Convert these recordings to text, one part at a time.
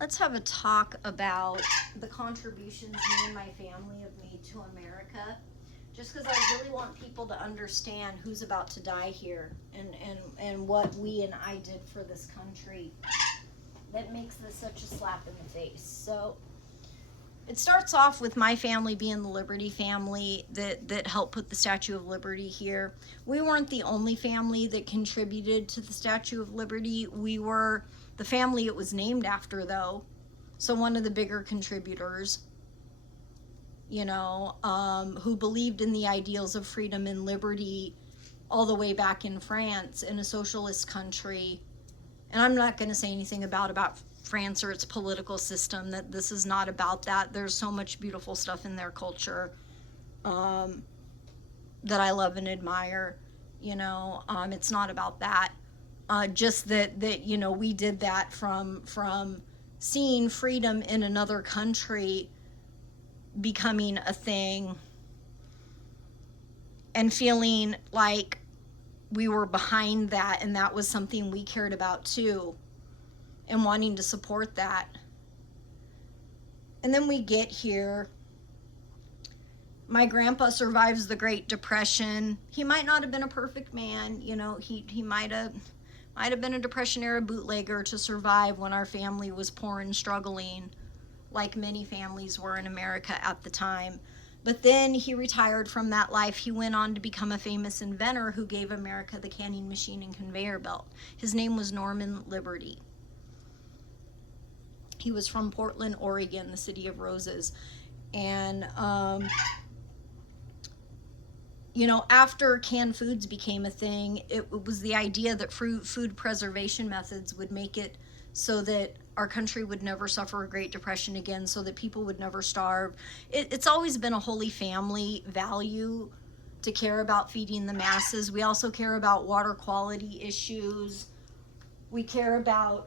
Let's have a talk about the contributions me and my family have made to America. Just because I really want people to understand who's about to die here, and what we and I did for this country that makes this such a slap in the face. So it starts off with my family being the Liberty family that helped put the Statue of Liberty here. We weren't the only family that contributed to the Statue of Liberty. We were the family it was named after, though. So one of the bigger contributors, who believed in the ideals of freedom and liberty all the way back in France, in a socialist country. And I'm not going to say anything about France or its political system. That this is not about that. There's so much beautiful stuff in their culture that I love and admire. It's not about that. Just that we did that from seeing freedom in another country becoming a thing and feeling like we were behind that, and that was something we cared about too, and wanting to support that. And then we get here. My grandpa survives the Great Depression. He might not have been a perfect man. He might have been a Depression era bootlegger to survive when our family was poor and struggling, like many families were in America at the time. But then he retired from that life. He went on to become a famous inventor who gave America the canning machine and conveyor belt. His name was Norman Liberty. He was from Portland, Oregon, the city of roses. And, after canned foods became a thing, it was the idea that food preservation methods would make it so that our country would never suffer a Great Depression again, so that people would never starve. It's always been a Holy Family value to care about feeding the masses. We also care about water quality issues. We care about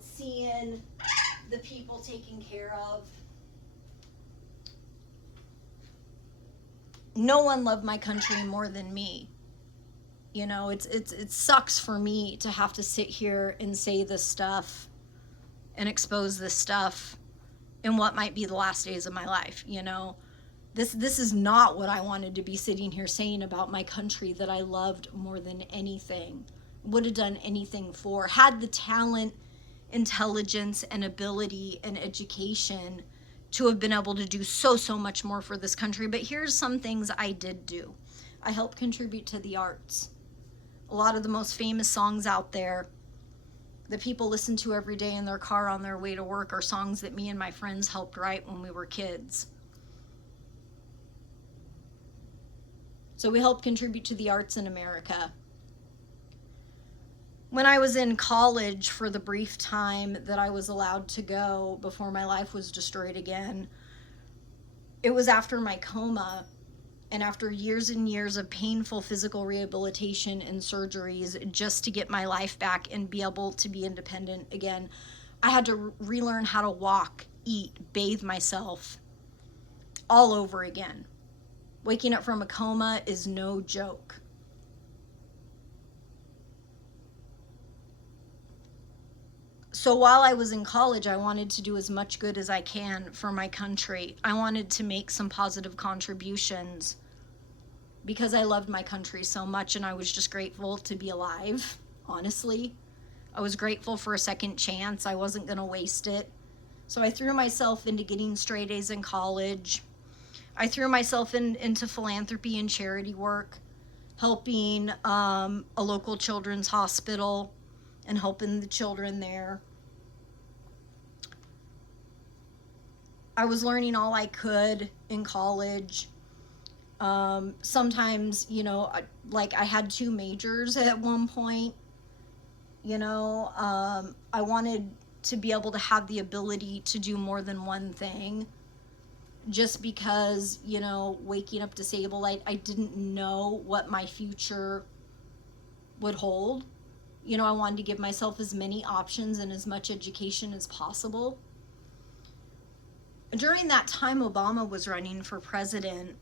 seeing the people taken care of. No one loved my country more than me. It sucks for me to have to sit here and say this stuff and expose this stuff in what might be the last days of my life. This is not what I wanted to be sitting here saying about my country that I loved more than anything, would have done anything for, had the talent, intelligence, and ability and education to have been able to do so much more for this country. But here's some things I did do. I helped contribute to the arts. A lot of the most famous songs out there that people listen to every day in their car on their way to work are songs that me and my friends helped write when we were kids. So we helped contribute to the arts in America. When I was in college, for the brief time that I was allowed to go before my life was destroyed again, it was after my coma and after years and years of painful physical rehabilitation and surgeries just to get my life back and be able to be independent again. I had to relearn how to walk, eat, bathe myself all over again. Waking up from a coma is no joke. So while I was in college, I wanted to do as much good as I can for my country. I wanted to make some positive contributions because I loved my country so much, and I was just grateful to be alive, honestly. I was grateful for a second chance. I wasn't going to waste it. So I threw myself into getting straight A's in college. I threw myself into philanthropy and charity work, helping a local children's hospital and helping the children there. I was learning all I could in college. Sometimes, I had 2 majors at one point. I wanted to be able to have the ability to do more than one thing. Just because, waking up disabled, I didn't know what my future would hold. I wanted to give myself as many options and as much education as possible. During that time, Obama was running for president.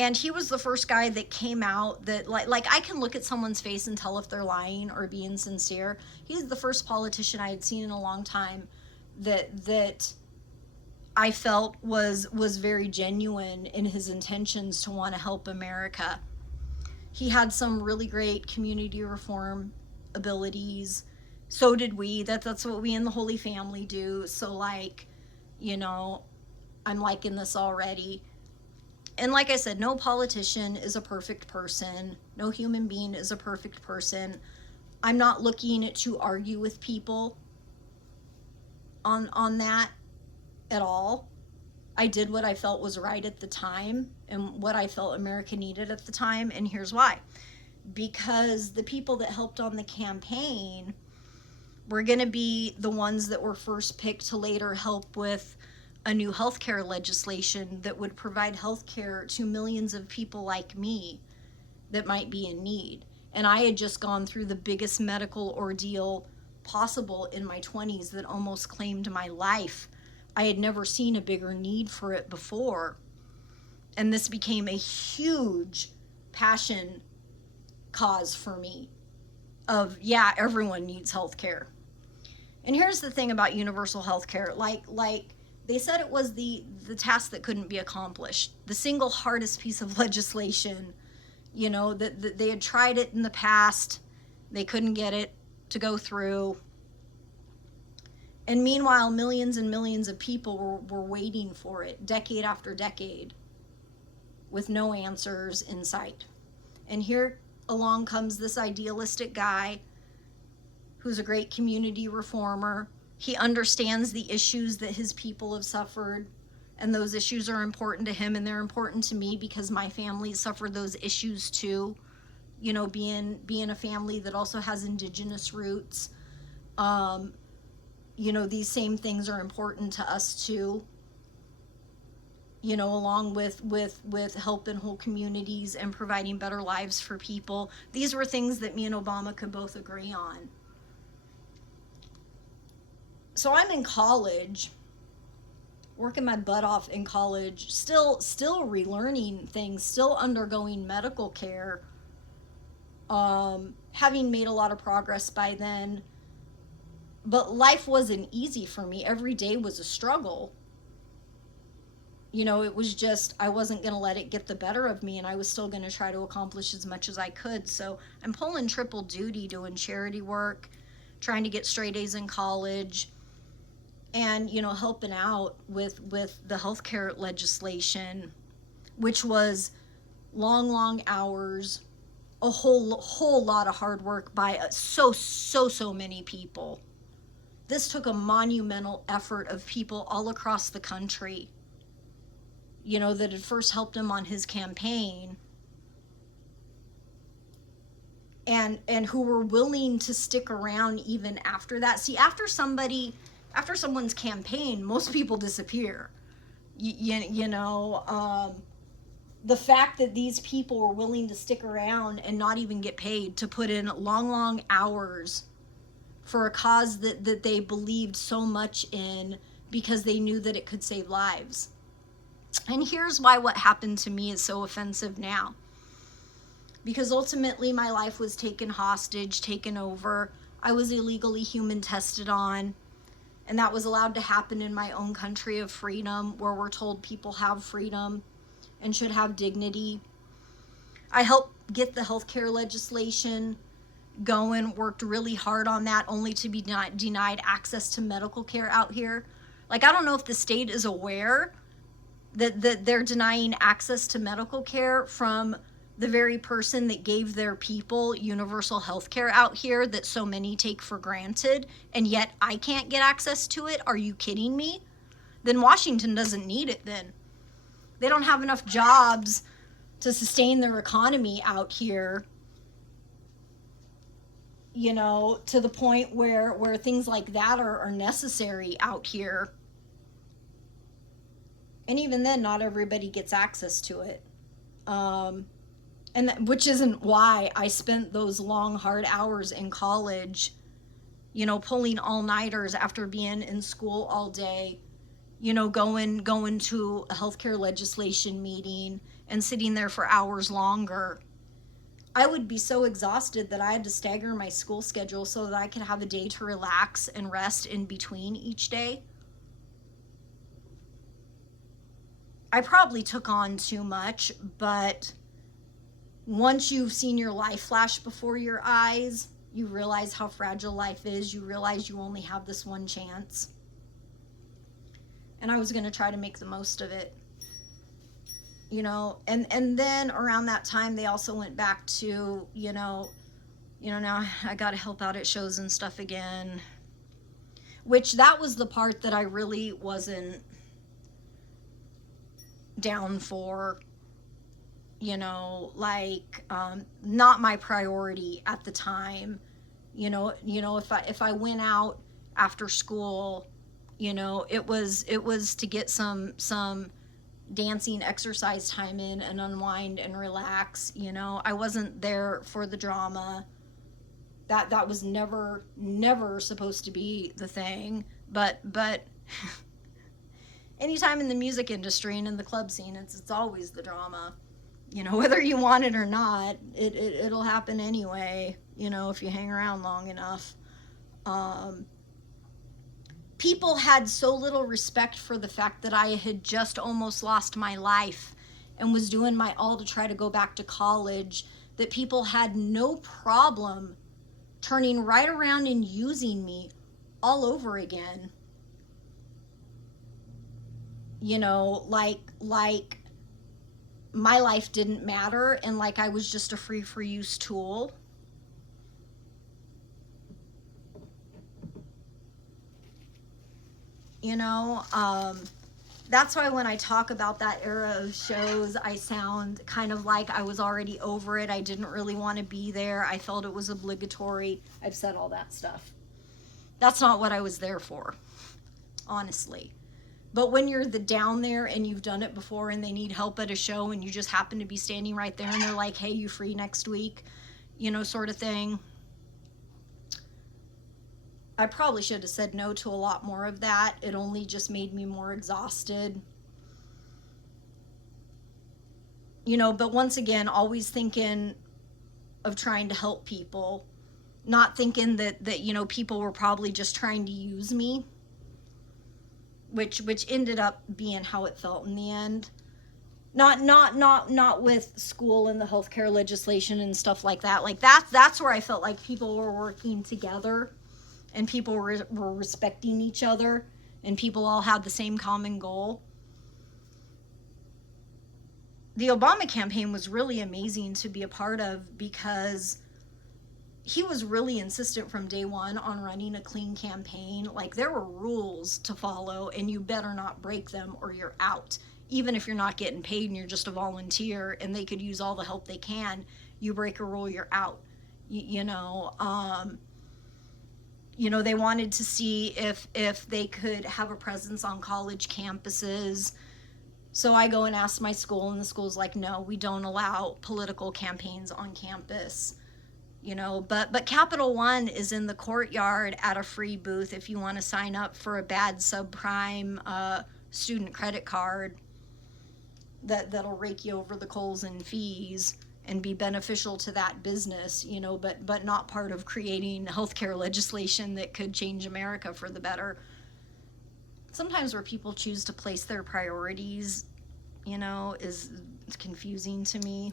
And he was the first guy that came out that like I can look at someone's face and tell if they're lying or being sincere. He's the first politician I had seen in a long time that I felt was very genuine in his intentions to want to help America. He had some really great community reform abilities. So did we. That's what we in the Holy Family do. So like, you know, I'm liking this already. And like I said, no politician is a perfect person. No human being is a perfect person. I'm not looking to argue with people on that at all. I did what I felt was right at the time and what I felt America needed at the time, and here's why. Because the people that helped on the campaign were going to be the ones that were first picked to later help with a new healthcare legislation that would provide healthcare to millions of people like me that might be in need. And I had just gone through the biggest medical ordeal possible in my 20s that almost claimed my life. I had never seen a bigger need for it before. And this became a huge passion cause for me of, yeah, everyone needs healthcare. And here's the thing about universal healthcare. Like they said it was the task that couldn't be accomplished. The single hardest piece of legislation, you know, that they had tried it in the past. They couldn't get it to go through. And meanwhile, millions and millions of people were waiting for it, decade after decade, with no answers in sight. And here along comes this idealistic guy who's a great community reformer. He understands the issues that his people have suffered, and those issues are important to him, and they're important to me because my family suffered those issues too. You know, being a family that also has indigenous roots. You know, these same things are important to us too. You know, along with helping whole communities and providing better lives for people. These were things that me and Obama could both agree on. So I'm in college, working my butt off in college, still relearning things, still undergoing medical care, having made a lot of progress by then. But life wasn't easy for me. Every day was a struggle. You know, it was just, I wasn't going to let it get the better of me, and I was still going to try to accomplish as much as I could. So I'm pulling triple duty, doing charity work, trying to get straight A's in college, and, you know, helping out with the healthcare legislation, which was long hours, a whole lot of hard work by so many people. This took a monumental effort of people all across the country, you know, that had first helped him on his campaign, and who were willing to stick around even after that. See, after someone's campaign, most people disappear. You know, the fact that these people were willing to stick around and not even get paid to put in long hours for a cause that they believed so much in because they knew that it could save lives. And here's why what happened to me is so offensive now. Because ultimately my life was taken hostage, taken over. I was illegally human tested on. And that was allowed to happen in my own country of freedom, where we're told people have freedom and should have dignity. I helped get the healthcare legislation going, worked really hard on that, only to be denied access to medical care out here. Like, I don't know if the state is aware that they're denying access to medical care from the very person that gave their people universal health care out here that so many take for granted, and yet I can't get access to it. Are you kidding me? Then Washington doesn't need it then. They don't have enough jobs to sustain their economy out here, you know, to the point where things like that are necessary out here. And even then, not everybody gets access to it. Which isn't why I spent those long, hard hours in college, you know, pulling all-nighters after being in school all day, you know, going to a healthcare legislation meeting and sitting there for hours longer, I would be so exhausted that I had to stagger my school schedule so that I could have a day to relax and rest in between each day. I probably took on too much, but once you've seen your life flash before your eyes, you realize how fragile life is. You realize you only have this one chance. And I was going to try to make the most of it. You know, and then around that time they also went back to, now I got to help out at shows and stuff again, which that was the part that I really wasn't down for, not my priority at the time. If I went out after school, it was to get some dancing exercise time in and unwind and relax. I wasn't there for the drama. That was never supposed to be the thing. But anytime in the music industry and in the club scene, it's always the drama. Whether you want it or not, it'll happen anyway, if you hang around long enough. People had so little respect for the fact that I had just almost lost my life and was doing my all to try to go back to college, that people had no problem turning right around and using me all over again. Like my life didn't matter, and like I was just a free for use tool. That's why when I talk about that era of shows, I sound kind of like I was already over it. I didn't really want to be there. I felt it was obligatory. I've said all that stuff. That's not what I was there for, honestly. But when you're down there and you've done it before and they need help at a show and you just happen to be standing right there and they're like, hey, you free next week, sort of thing. I probably should have said no to a lot more of that. It only just made me more exhausted. But once again, always thinking of trying to help people, not thinking that people were probably just trying to use me, which ended up being how it felt in the end. Not with school and the healthcare legislation and stuff like that. Like that's where I felt like people were working together. And people were respecting each other, and people all had the same common goal. The Obama campaign was really amazing to be a part of because he was really insistent from day one on running a clean campaign. Like, there were rules to follow, and you better not break them or you're out. Even if you're not getting paid and you're just a volunteer and they could use all the help they can, you break a rule, you're out. They wanted to see if they could have a presence on college campuses. So I go and ask my school, and the school's like, no, we don't allow political campaigns on campus. But Capital One is in the courtyard at a free booth if you want to sign up for a bad subprime student credit card that'll rake you over the coals in fees and be beneficial to that business, but not part of creating healthcare legislation that could change America for the better. Sometimes where people choose to place their priorities, is confusing to me.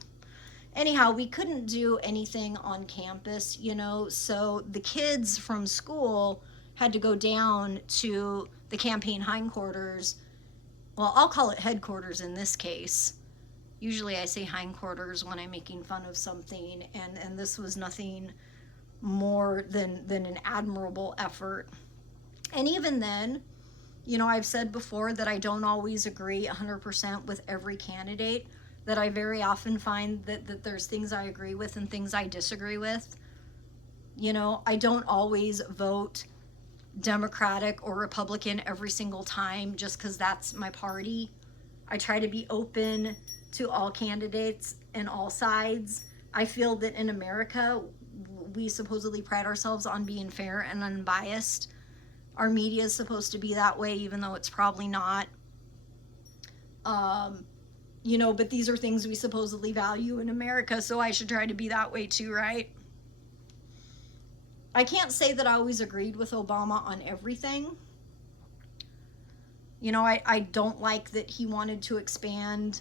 Anyhow, we couldn't do anything on campus, so the kids from school had to go down to the campaign hindquarters. Well, I'll call it headquarters in this case. Usually I say hindquarters when I'm making fun of something, and this was nothing more than an admirable effort. And even then, I've said before that I don't always agree 100% with every candidate, that I very often find that there's things I agree with and things I disagree with. I don't always vote Democratic or Republican every single time just because that's my party. I try to be open to all candidates and all sides. I feel that in America, we supposedly pride ourselves on being fair and unbiased. Our media is supposed to be that way, even though it's probably not. You know, but these are things we supposedly value in America, so I should try to be that way too, right? I can't say that I always agreed with Obama on everything. You know, I don't like that he wanted to expand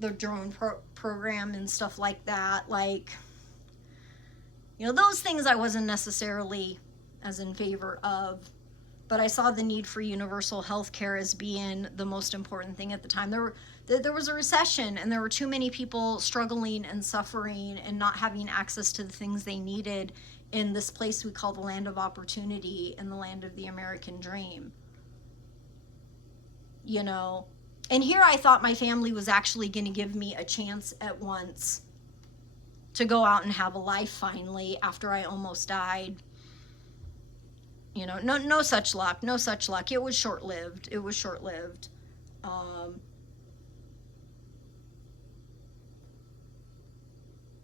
the drone program and stuff like that. Like, you know, those things I wasn't necessarily as in favor of, but I saw the need for universal health care as being the most important thing at the time. There was a recession, and there were too many people struggling and suffering and not having access to the things they needed in this place we call the land of opportunity and the land of the American dream. You know, and here I thought my family was actually going to give me a chance at once to go out and have a life finally after I almost died. You know, no such luck, no such luck. It was short-lived. It was short-lived.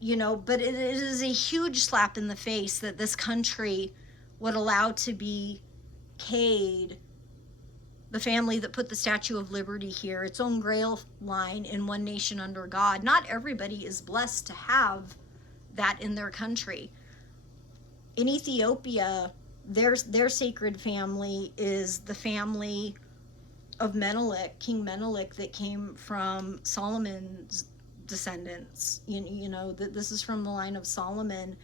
You know, but it is a huge slap in the face that this country would allow to be Cade, the family that put the Statue of Liberty here, its own Grail line in One Nation Under God. Not everybody is blessed to have that in their country. In Ethiopia, their sacred family is the family of Menelik, King Menelik, that came from Solomon's descendants. You know, this is from the line of Solomon.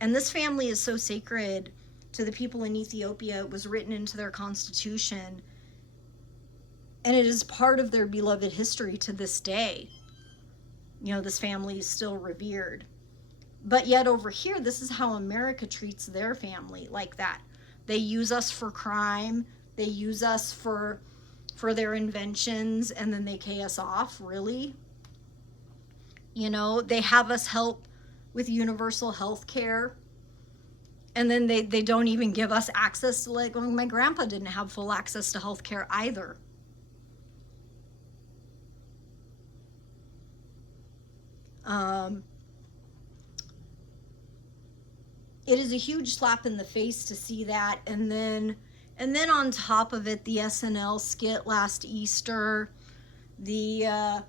And this family is so sacred to the people in Ethiopia. It was written into their constitution. And it is part of their beloved history to this day. You know, this family is still revered. But yet over here, this is how America treats their family, like that. They use us for crime. They use us for their inventions, and then they pay us off, really. You know, they have us help with universal health care, and then they don't even give us access to, like, my grandpa didn't have full access to health care either. It is a huge slap in the face to see that, and then on top of it, the SNL skit last Easter, the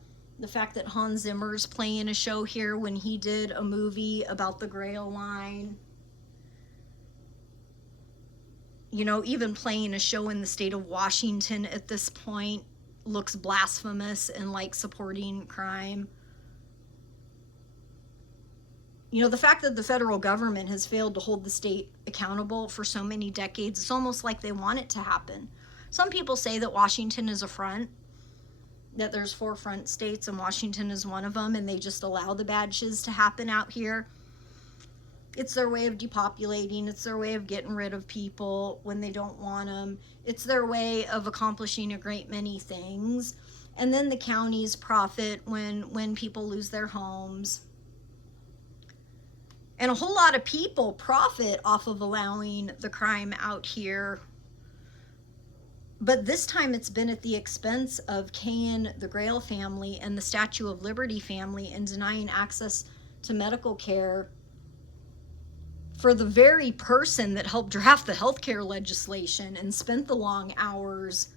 fact that Hans Zimmer's playing a show here when he did a movie about the Grail line. You know, even playing a show in the state of Washington at this point looks blasphemous and like supporting crime. You know, the fact that the federal government has failed to hold the state accountable for so many decades, it's almost like they want it to happen. Some people say that Washington is a front, that there's 4 front states and Washington is one of them, and they just allow the bad shiz to happen out here. It's their way of depopulating. It's their way of getting rid of people when they don't want them. It's their way of accomplishing a great many things. And then the counties profit when people lose their homes. And a whole lot of people profit off of allowing the crime out here. But this time it's been at the expense of Cain, the Grail family, and the Statue of Liberty family, and denying access to medical care for the very person that helped draft the healthcare legislation and spent the long hours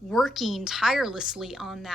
working tirelessly on that.